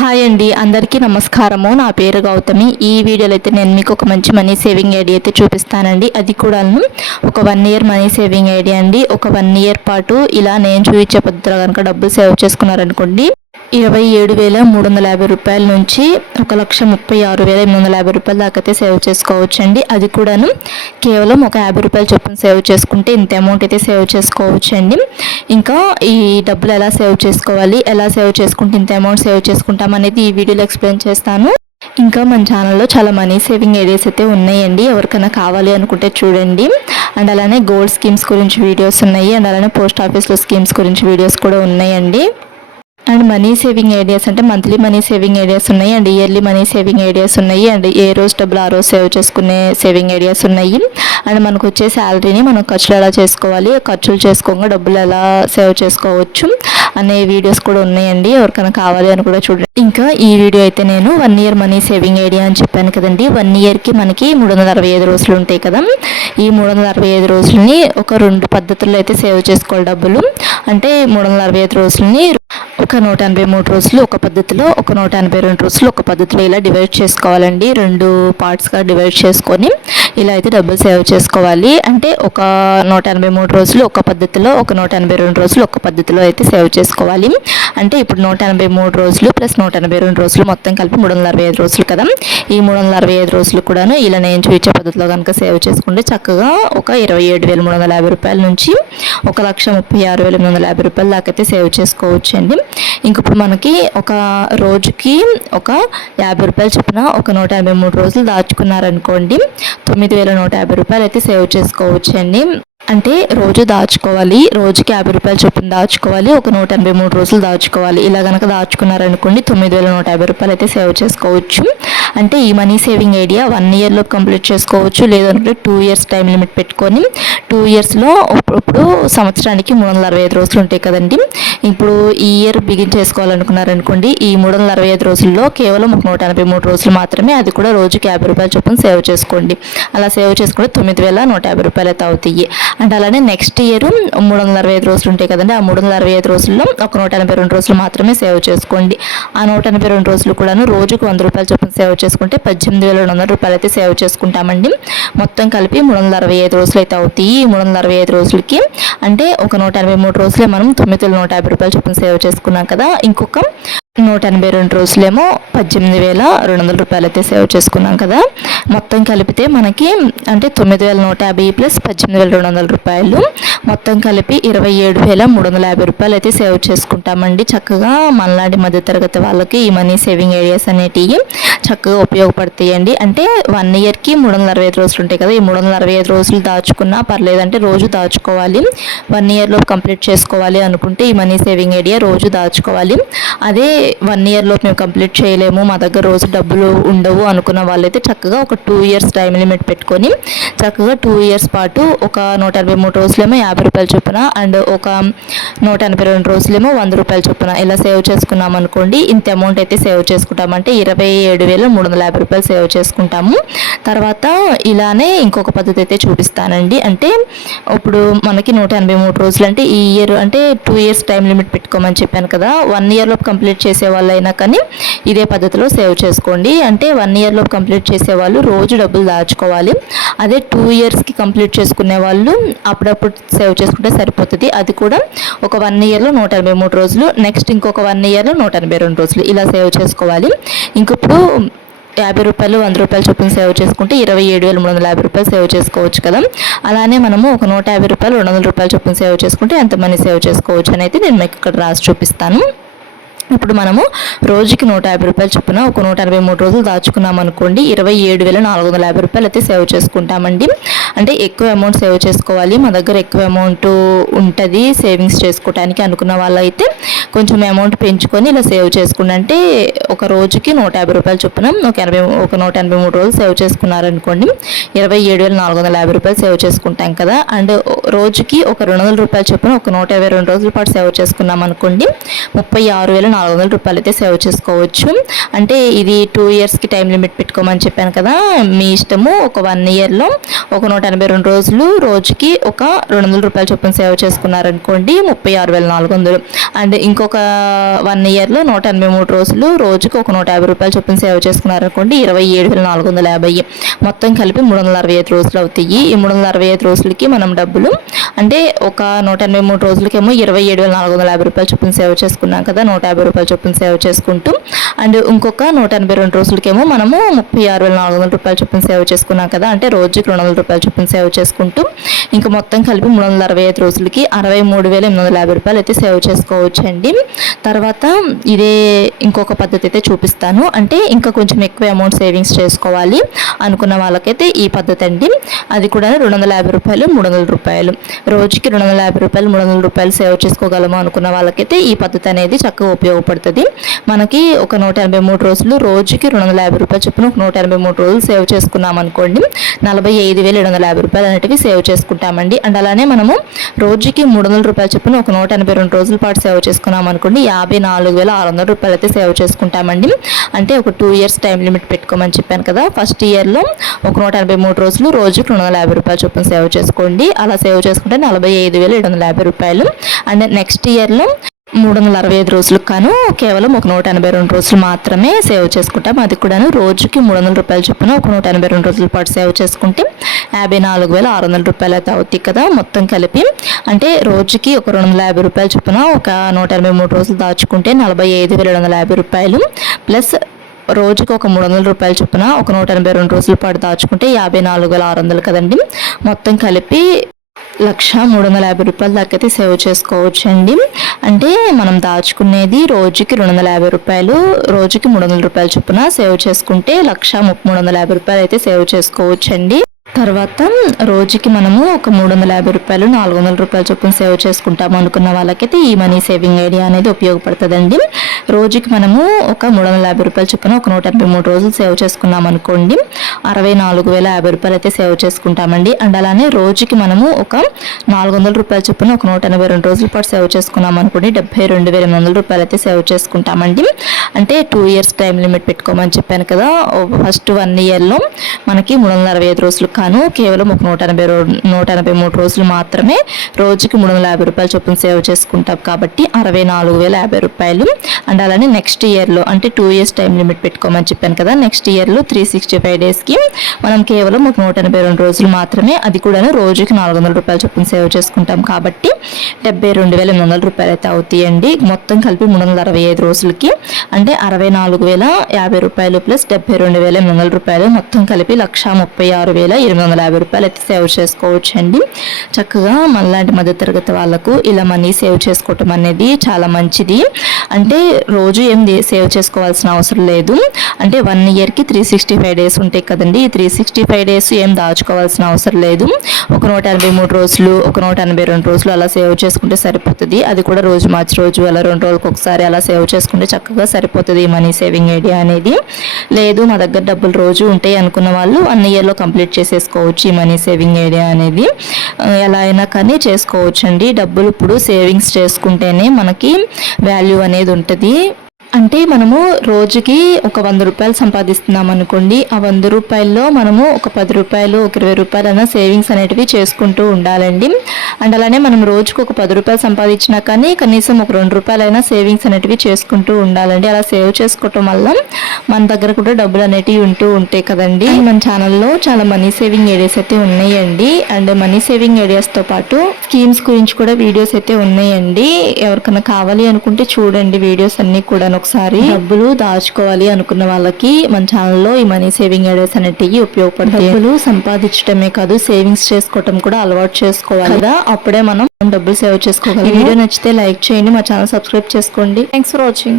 Hi అండి అందరికీ నమస్కారము. నా పేరు గౌతమి. ఈ వీడియోలో అయితే నేను మీకు ఒక మంచి మనీ సేవింగ్ ఐడియా అయితే చూపిస్తానండి. అది కూడా ఒక one year money saving idea అండి. ఒక వన్ ఇయర్ పాటు ఇలా నేను చూపించే పద్ధతిలో కనుక డబ్బులు సేవ్ చేసుకున్నారనుకోండి ఇరవై ఏడు వేల మూడు వందల యాభై రూపాయల నుంచి ఒక లక్ష ముప్పై ఆరు వేల ఎనిమిది వందల యాభై రూపాయల దాకా అయితే సేవ్ చేసుకోవచ్చు అండి అది కూడాను కేవలం ఒక యాభై రూపాయలు చొప్పున సేవ్ చేసుకుంటే ఇంత అమౌంట్ అయితే సేవ్ చేసుకోవచ్చు అండి ఇంకా ఈ డబ్బులు ఎలా సేవ్ చేసుకోవాలి ఎలా సేవ్ చేసుకుంటే ఇంత అమౌంట్ సేవ్ చేసుకుంటాం అనేది ఈ వీడియోలో ఎక్స్ప్లెయిన్ చేస్తాను. ఇంకా మన ఛానల్లో చాలా మనీ సేవింగ్ ఏరియాస్ అయితే ఉన్నాయండి. ఎవరికైనా కావాలి అనుకుంటే చూడండి. అండ్ అలానే గోల్డ్ స్కీమ్స్ గురించి వీడియోస్ ఉన్నాయి. అండ్ అలానే పోస్ట్ ఆఫీస్లో స్కీమ్స్ గురించి వీడియోస్ కూడా ఉన్నాయండి. అండ్ మనీ సేవింగ్ ఐడియాస్ అంటే మంత్లీ మనీ సేవింగ్ ఐడియాస్ ఉన్నాయి and yearly money saving ideas ఉన్నాయి అండ్ ఏ రోజు డబ్బులు ఆ రోజు సేవ్ చేసుకునే సేవింగ్ ఐడియాస్ ఉన్నాయి. అండ్ మనకు వచ్చే శాలరీని మనం ఖర్చులు ఎలా చేసుకోవాలి ఖర్చులు చేసుకోగా డబ్బులు ఎలా సేవ్ చేసుకోవచ్చు అనే వీడియోస్ కూడా ఉన్నాయండి. ఎవరికైనా కావాలి అని కూడా చూడండి. ఇంకా ఈ వీడియో అయితే నేను one year money saving idea అని చెప్పాను కదండి. వన్ ఇయర్కి మనకి మూడు వందల అరవై ఐదు రోజులు ఉంటాయి కదా. ఈ మూడు వందల అరవై ఐదు రోజులని ఒక రెండు పద్ధతుల్లో అయితే సేవ్ చేసుకోవాలి డబ్బులు. అంటే మూడు వందల అరవై ఐదు రోజులని ఒక నూట ఎనభై మూడు రోజులు ఒక పద్ధతిలో ఒక నూట ఎనభై రెండు రోజులు ఒక పద్ధతిలో ఇలా డివైడ్ చేసుకోవాలండి. రెండు పార్ట్స్గా డివైడ్ చేసుకొని ఇలా అయితే డబ్బులు సేవ్ చేసుకోవాలి. అంటే ఒక నూట ఎనభై మూడు రోజులు ఒక పద్ధతిలో ఒక నూట ఎనభై రెండు రోజులు ఒక పద్ధతిలో అయితే సేవ్ చేసుకోవాలి. అంటే ఇప్పుడు నూట ఎనభై మూడు రోజులు ప్లస్ నూట ఎనభై రెండు రోజులు మొత్తం కలిపి మూడు వందల అరవై ఐదు రోజులు కదా. ఈ మూడు వందల అరవై ఐదు రోజులు కూడాను ఇలా నేను చూపించే పద్ధతిలో కనుక సేవ్ చేసుకుంటే చక్కగా ఒక ఇరవై ఏడు వేల మూడు వందల యాభై రూపాయల నుంచి ఒక లక్ష ముప్పై ఆరు వేల ఎనిమిది వందల యాభై రూపాయల దాకా అయితే సేవ్ చేసుకోవచ్చు అండి. ఇంక ఇప్పుడు మనకి ఒక రోజుకి ఒక యాభై రూపాయలు చొప్పున ఒక నూట యాభై మూడు రోజులు దాచుకున్నారనుకోండి తొమ్మిది వేల నూట యాభై రూపాయలు అయితే సేవ్ చేసుకోవచ్చు అండి. అంటే రోజు దాచుకోవాలి రోజుకి యాభై రూపాయలు చొప్పున దాచుకోవాలి ఒక నూట ఎనభై మూడు రోజులు దాచుకోవాలి. ఇలా కనుక దాచుకున్నారనుకోండి తొమ్మిది వేల నూట యాభై రూపాయలు అయితే సేవ్ చేసుకోవచ్చు. అంటే ఈ మనీ సేవింగ్ ఐడియా వన్ ఇయర్లో కంప్లీట్ చేసుకోవచ్చు లేదంటే టూ ఇయర్స్ టైం లిమిట్ పెట్టుకొని. టూ ఇయర్స్లో ఇప్పుడు సంవత్సరానికి మూడు వందల అరవై ఐదు రోజులు ఉంటాయి కదండి. ఇప్పుడు ఈ ఇయర్ బిగిన్ చేసుకోవాలనుకున్నారనుకోండి ఈ మూడు వందల అరవై ఐదు రోజుల్లో కేవలం ఒక నూట ఎనభై మూడు రోజులు మాత్రమే అది కూడా రోజుకి యాభై రూపాయలు చొప్పున సేవ్ చేసుకోండి. అలా సేవ్ చేసుకుంటే తొమ్మిది వేల నూట యాభై రూపాయలు అయితే అవుతాయి. అండ్ అలానే నెక్స్ట్ ఇయర్ మూడు వందల అరవై ఐదు రోజులు ఉంటాయి కదండి ఆ మూడు వందల అరవై ఐదు రోజుల్లో ఒక నూట ఎనభై రెండు రోజులు మాత్రమే సేవ్ చేసుకోండి. ఆ నూట ఎనభై రెండు రోజులు కూడాను రోజుకు వంద రూపాయలు చొప్పున సేవ్ చేసుకుంటే పద్దెనిమిది వేల రెండు వందల రూపాయలు అయితే సేవ్ చేసుకుంటామండి. మొత్తం కలిపి మూడు వందల అరవై ఐదు రోజులు అయితే అవుతాయి. ఈ మూడు వందల అరవై ఐదు రోజులకి అంటే ఒక నూట ఎనభై మూడు రోజులే మనం తొమ్మిది వేల నూట యాభై రూపాయలు చొప్పున సేవ్ చేసుకున్నాం కదా. ఇంకొక నూట ఎనభై రెండు రోజులేమో పద్దెనిమిది వేల రెండు వందల రూపాయలు అయితే సేవ్ చేసుకున్నాం కదా. మొత్తం కలిపితే మనకి అంటే తొమ్మిది వేల నూట యాభై ప్లస్ పద్దెనిమిది వేల రెండు వందల రూపాయలు. మొత్తం కలిపి ఇరవై ఏడు వేల మూడు వందల యాభై రూపాయలు అయితే సేవ్ చేసుకుంటామండి. చక్కగా మనలాంటి మధ్యతరగతి వాళ్ళకి ఈ మనీ సేవింగ్ ఏరియాస్ అనేటివి చక్కగా ఉపయోగపడతాయండి. అంటే వన్ ఇయర్కి మూడు వందల అరవై ఐదు రోజులు ఉంటాయి కదా. ఈ మూడు వందల అరవై ఐదు రోజులు దాచుకున్నా పర్లేదంటే రోజు దాచుకోవాలి. వన్ ఇయర్లో కంప్లీట్ చేసుకోవాలి అనుకుంటే ఈ మనీ సేవింగ్ ఏరియా రోజు దాచుకోవాలి. అదే వన్ ఇయర్లో మేము కంప్లీట్ చేయలేము మా దగ్గర రోజు డబ్బులు ఉండవు అనుకున్న వాళ్ళైతే చక్కగా ఒక టూ ఇయర్స్ టైం లిమిట్ పెట్టుకొని చక్కగా టూ ఇయర్స్ పాటు ఒక నూట ఎనభై మూడు రోజులేమో యాభై రూపాయల చొప్పున అండ్ ఒక నూట ఎనభై రెండు రోజులేమో వంద రూపాయల చొప్పున ఇలా సేవ్ చేసుకున్నాం అనుకోండి. ఇంత అమౌంట్ అయితే సేవ్ చేసుకుంటామంటే ఇరవై ఏడు వేల మూడు వందల యాభై రూపాయలు సేవ్ చేసుకుంటాము. తర్వాత ఇలానే ఇంకొక పద్ధతి అయితే చూపిస్తానండి. అంటే ఇప్పుడు మనకి నూట ఎనభై మూడు రోజులు అంటే ఈ ఇయర్ అంటే టూ ఇయర్స్ టైం లిమిట్ పెట్టుకోమని చెప్పాను కదా. వన్ ఇయర్లో కంప్లీట్ చేసే వాళ్ళైనా కానీ ఇదే పద్ధతిలో సేవ్ చేసుకోండి. అంటే వన్ ఇయర్లో కంప్లీట్ చేసే వాళ్ళు రోజు డబ్బులు దాచుకోవాలి. అదే టూ ఇయర్స్కి కంప్లీట్ చేసుకునే వాళ్ళు అప్పుడప్పుడు సేవ్ చేసుకుంటే సరిపోతుంది. అది కూడా ఒక వన్ ఇయర్లో నూట ఎనభై మూడు రోజులు నెక్స్ట్ ఇంకొక వన్ ఇయర్లో నూట ఎనభై రెండు రోజులు ఇలా సేవ్ చేసుకోవాలి. ఇంకప్పుడు యాభై రూపాయలు వంద రూపాయలు చొప్పున సేవ్ చేసుకుంటే ఇరవై ఏడు వేల మూడు వందల యాభై రూపాయలు సేవ్ చేసుకోవచ్చు కదా. అలానే మనము ఒక నూట యాభై రూపాయలు రెండు వందల రూపాయలు చొప్పున సేవ్ చేసుకుంటే ఎంత మనీ సేవ్ చేసుకోవచ్చు అని అయితే నేను మీకు ఇక్కడ రాసి చూపిస్తాను. ఇప్పుడు మనము రోజుకి నూట యాభై రూపాయలు చొప్పున ఒక నూట ఎనభై మూడు రోజులు దాచుకున్నాం అనుకోండి ఇరవై ఏడు వేల నాలుగు వందల యాభై రూపాయలు అయితే సేవ్ చేసుకుంటామండి. అంటే ఎక్కువ అమౌంట్ సేవ్ చేసుకోవాలి. మా దగ్గర ఎక్కువ అమౌంట్ ఉంటుంది సేవింగ్స్ చేసుకోవడానికి అనుకున్న వాళ్ళైతే కొంచెం అమౌంట్ పెంచుకొని ఇలా సేవ్ చేసుకుని అంటే ఒక రోజుకి నూట యాభై రూపాయలు చొప్పున ఒక ఎనభై ఒక నూట ఎనభై మూడు రోజులు సేవ్ చేసుకున్నారనుకోండి ఇరవై ఏడు వేల నాలుగు వందల యాభై రూపాయలు సేవ్ చేసుకుంటాం కదా. అండ్ రోజుకి ఒక రెండు వందల రూపాయలు చొప్పున ఒక నూట యాభై రెండు రోజుల పాటు సేవ్ చేసుకున్నాం అనుకోండి ముప్పై ఆరు వేల నాలుగు వందల రూపాయలు అయితే సేవ్ చేసుకోవచ్చు. అంటే ఇది టూ ఇయర్స్కి టైం లిమిట్ పెట్టుకోమని చెప్పాను కదా మీ ఇష్టము ఒక వన్ ఇయర్లో ఒక నూట ఎనభై రెండు రోజులు రోజుకి ఒక రెండు వందల రూపాయలు చొప్పున సేవ్ చేసుకున్నారనుకోండి ముప్పై ఆరు వేల నాలుగు వందలు. అండ్ ఇంకొక వన్ ఇయర్లో నూట ఎనభై మూడు రోజులు రోజుకి ఒక నూట యాభై రూపాయలు చొప్పున సేవ్ చేసుకున్నారనుకోండి ఇరవై ఏడు వేల నాలుగు వందల యాభై. మొత్తం కలిపి మూడు వందల అరవై ఐదు రోజులు అవుతాయి. ఈ మూడు వందల అరవై ఐదు రోజులకి మనం డబ్బులు అంటే ఒక నూట ఎనభై మూడు రోజులకేమో ఇరవై ఏడు వేల నాలుగు వందల యాభై రూపాయలు చొప్పున సేవ్ చేసుకున్నాం కదా నూట యాభై రూపాయలు చొప్పున సేవ్ చేసుకుంటూ అండ్ ఇంకొక నూట ఎనభై రెండు రోజులకేమో మనము ముప్పై ఆరు వేల నాలుగు వందల రూపాయలు చొప్పున సేవ్ చేసుకున్నాం కదా. అంటే రోజుకి రెండు వందల రూపాయలు చొప్పున సేవ్ చేసుకుంటూ ఇంకా మొత్తం కలిపి మూడు వందల అరవై ఐదు రోజులకి అరవై మూడు వేల ఎనిమిది వందల యాభై రూపాయలు అయితే సేవ్ చేసుకోవచ్చు అండి తర్వాత ఇదే ఇంకొక పద్ధతి అయితే చూపిస్తాను. అంటే ఇంకా కొంచెం ఎక్కువ అమౌంట్ సేవింగ్స్ చేసుకోవాలి అనుకున్న వాళ్ళకైతే ఈ పద్ధతి అండి. అది కూడా రెండు వందల యాభై రూపాయలు మూడు వందల రూపాయలు. రోజుకి రెండు వందల యాభై రూపాయలు మూడు వందల రూపాయలు సేవ్ చేసుకోగలము అనుకున్న వాళ్ళకైతే ఈ పద్ధతి అనేది చక్కగా ఉపయోగపడుతుంది. మనకి ఒక నూట ఎనభై మూడు రోజులు రోజుకి రెండు వందల యాభై రూపాయలు చొప్పున ఒక నూట ఎనభై మూడు రోజులు సేవ్ చేసుకున్నాం అనుకోండి నలభై ఐదు వేల ఏడు వందల యాభై రూపాయలు అనేటివి సేవ్ చేసుకుంటామండి. అండ్ అలానే మనము రోజుకి మూడు వందల రూపాయలు చొప్పున ఒక నూట ఎనభై రెండు రోజుల పాటు సేవ్ చేసుకున్నాం అనుకోండి యాభై నాలుగు వేల ఆరు వందల రూపాయలు అయితే సేవ్ చేసుకుంటామండి. అంటే ఒక టూ ఇయర్స్ టైం లిమిట్ పెట్టుకోమని చెప్పాను కదా ఫస్ట్ ఇయర్లో ఒక నూట ఎనభై మూడు రోజులు రోజుకి రెండు వందల యాభై రూపాయలు చొప్పున సేవ్ చేసుకోండి. అలా సేవ్ చేసుకుంటే నలభై ఐదు వేల ఏడు వందల యాభై రూపాయలు. అండ్ నెక్స్ట్ ఇయర్లో మూడు వందల అరవై ఐదు రోజులకు కాను కేవలం ఒక నూట ఎనభై రెండు రోజులు మాత్రమే సేవ్ చేసుకుంటాం. అది కూడాను రోజుకి మూడు వందల రూపాయలు చొప్పున ఒక నూట ఎనభై రెండు రోజుల పాటు సేవ్ చేసుకుంటే యాభై నాలుగు వేల ఆరు వందల రూపాయలు అయితే అవుతాయి కదా మొత్తం కలిపి. అంటే రోజుకి ఒక రెండు వందల యాభై రూపాయలు చొప్పున ఒక నూట ఎనభై మూడు రోజులు దాచుకుంటే నలభై ఐదు వేల రెండు వందల యాభై రూపాయలు. ప్లస్ రోజుకి ఒక మూడు వందల రూపాయలు చొప్పున ఒక నూట ఎనభై రెండు రోజుల పాటు దాచుకుంటే యాభై నాలుగు వేల ఆరు వందలు కదండి. మొత్తం కలిపి లక్ష మూడు వందల యాభై రూపాయల దాకా అయితే సేవ్ చేసుకోవచ్చు అండి అంటే మనం దాచుకునేది రోజుకి రెండు వందల యాభై రూపాయలు రోజుకి మూడు వందల రూపాయలు చొప్పున సేవ్ చేసుకుంటే లక్ష మూడు వందల యాభై రూపాయలు అయితే సేవ్ చేసుకోవచ్చు అండి తర్వాత రోజుకి మనము ఒక మూడు వందల యాభై రూపాయలు నాలుగు వందల రూపాయల చొప్పున సేవ్ చేసుకుంటాము అనుకున్న వాళ్ళకైతే ఈ మనీ సేవింగ్ ఐడియా అనేది ఉపయోగపడుతుందండి. రోజుకి మనము ఒక మూడు వందల యాభై రూపాయల చొప్పున ఒక నూట ఎనభై మూడు రోజులు సేవ్ చేసుకున్నాం అనుకోండి. అరవై నాలుగు వేల యాభై రూపాయలు అయితే సేవ్ చేసుకుంటామండి. అండ్ అలానే రోజుకి మనము ఒక నాలుగు వందల రూపాయల చొప్పున ఒక నూట ఎనభై రెండు రోజుల పాటు సేవ్ చేసుకున్నాం అనుకోండి. డెబ్బై రెండు వేల ఎనిమిది వందల రూపాయలు అయితే సేవ్ చేసుకుంటామండి. అంటే టూ ఇయర్స్ టైం లిమిట్ పెట్టుకోమని చెప్పాను కదా. ఫస్ట్ వన్ ఇయర్లో మనకి మూడు వందల అరవై ఐదు రోజులు కాను కేవలం ఒక నూట ఎనభై నూట ఎనభై మూడు రోజులు మాత్రమే రోజుకి మూడు వందల యాభై రూపాయలు చొప్పున సేవ్ చేసుకుంటాం. కాబట్టి అరవై నాలుగు వేల యాభై రూపాయలు. అండ్ అలానే నెక్స్ట్ ఇయర్లో అంటే టూ ఇయర్స్ టైం లిమిట్ పెట్టుకోమని చెప్పాను కదా. నెక్స్ట్ ఇయర్లో త్రీ సిక్స్టీ ఫైవ్ డేస్కి మనం కేవలం ఒక నూట ఎనభై రెండు రోజులు మాత్రమే అది కూడా రోజుకి నాలుగు వందల రూపాయలు చొప్పున సేవ్ చేసుకుంటాం. కాబట్టి డెబ్బై రెండు వేల ఎనిమిది వందల రూపాయలు అయితే అవుతాయండి. మొత్తం కలిపి మూడు వందల అరవై ఐదు రోజులకి. అంటే అరవై నాలుగు వేల యాభై రూపాయలు ప్లస్ డెబ్బై రెండు వేల ఎనిమిది వందల రూపాయలు మొత్తం కలిపి లక్ష ముప్పై ఆరు వేల ఎనిమిది వందల యాభై రూపాయలు అయితే సేవ్ చేసుకోవచ్చు అండి చక్కగా మనలాంటి మధ్యతరగతి వాళ్ళకు ఇలా మనీ సేవ్ చేసుకోవటం అనేది చాలా మంచిది. అంటే రోజు ఏం సేవ్ చేసుకోవాల్సిన అవసరం లేదు. అంటే వన్ ఇయర్కి త్రీ సిక్స్టీ ఫైవ్ డేస్ ఉంటాయి కదండి. ఈ త్రీ సిక్స్టీ ఫైవ్ డేస్ ఏం దాచుకోవాల్సిన అవసరం లేదు. ఒక నూట ఎనభై మూడు రోజులు ఒక నూట ఎనభై రెండు రోజులు అలా సేవ్ చేసుకుంటే సరిపోతుంది. అది కూడా రోజు మార్చి రోజు అలా రెండు రోజులకు ఒకసారి అలా సేవ్ చేసుకుంటే చక్కగా సరిపోతుంది ఈ మనీ సేవింగ్ ఐడియా అనేది. లేదు మా దగ్గర డబ్బులు రోజు ఉంటాయి అనుకున్న వాళ్ళు వన్ ఇయర్లో కంప్లీట్ చేసేసుకోవచ్చు ఈ మనీ సేవింగ్ ఐడియా అనేది. ఎలా అయినా కానీ చేసుకోవచ్చు అండి డబ్బులు ఇప్పుడు సేవింగ్స్ చేసుకుంటేనే మనకి వాల్యూ అనేది ఉంటుంది. అంటే మనము రోజుకి ఒక వంద రూపాయలు సంపాదిస్తున్నాం అనుకోండి ఆ వంద రూపాయల్లో మనము ఒక పది రూపాయలు ఒక ఇరవై రూపాయలు అన్న సేవింగ్స్ అనేటివి చేసుకుంటూ ఉండాలండి. అండ్ అలానే మనం రోజుకు ఒక పది రూపాయలు సంపాదించినా కానీ కనీసం ఒక రెండు రూపాయలైనా సేవింగ్స్ అనేటివి చేసుకుంటూ ఉండాలండి. అలా సేవ్ చేసుకోవటం వల్ల మన దగ్గర కూడా డబ్బులు అనేటివి ఉంటూ ఉంటాయి కదండి. మన ఛానల్లో చాలా మనీ సేవింగ్ ఏరియాస్ అయితే ఉన్నాయండి. అండ్ మనీ సేవింగ్ ఏరియాస్తో పాటు స్కీమ్స్ గురించి కూడా వీడియోస్ అయితే ఉన్నాయండి. ఎవరికైనా కావాలి అనుకుంటే చూడండి వీడియోస్ అన్నీ కూడా ఒకసారి డబ్బులు దాచుకోవాలి అనుకున్న వాళ్ళకి మన ఛానల్లో ఈ మనీ సేవింగ్ ఐడియాస్ అనేటివి ఉపయోగపడతాయి. డబ్బులు సంపాదించడమే కాదు సేవింగ్స్ చేసుకోవటం కూడా అలవాటు చేసుకోవాలి. కదా అప్పుడే మనం డబ్బులు సేవ్ చేసుకోవాలి వీడియో నచ్చితే లైక్ చేయండి మా ఛానల్ సబ్స్క్రైబ్ చేసుకోండి. Thanks for watching